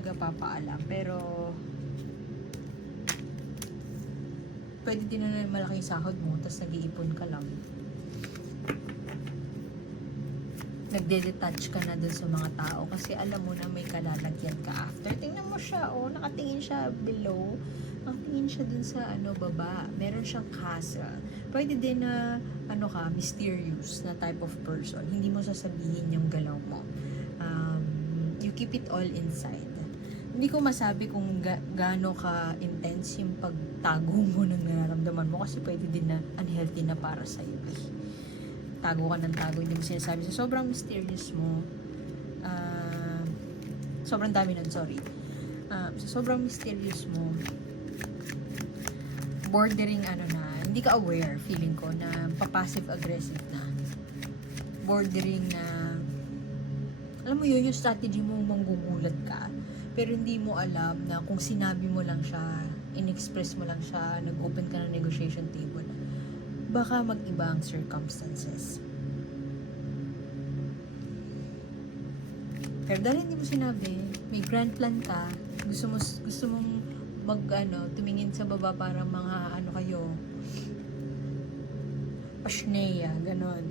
talaga papaalam. Pero, pwede din na malaking sahod mo, tapos nag-iipon ka lang. Nagde-detach ka na dun sa mga tao kasi alam mo na may kalalagyan ka after. Tingnan mo siya, oh, nakatingin siya below. Nakatingin siya dun sa baba. Meron siyang castle. Pwede din na, mysterious na type of person. Hindi mo sasabihin yung galaw mo. You keep it all inside. Hindi ko masabi kung gaano ka-intense yung pagtago mo ng nararamdaman mo kasi pwede din na unhealthy na para sa'yo. Tago ka ng tago, hindi mo sinasabi. So, sobrang mysterious mo. Sobrang dami nun, sorry. Sobrang mysterious mo. Bordering hindi ka aware, feeling ko, na passive-aggressive na. Bordering na, alam mo yun, yung strategy mo, manggugulat ka. Pero hindi mo alam na kung sinabi mo lang siya, in-express mo lang siya, nag-open ka ng negotiation table, baka mag-iba ang circumstances. Pero dahil hindi mo sinabi, may grand plan ka, gusto mong tumingin sa baba para mga kayo, pasneya, ganon.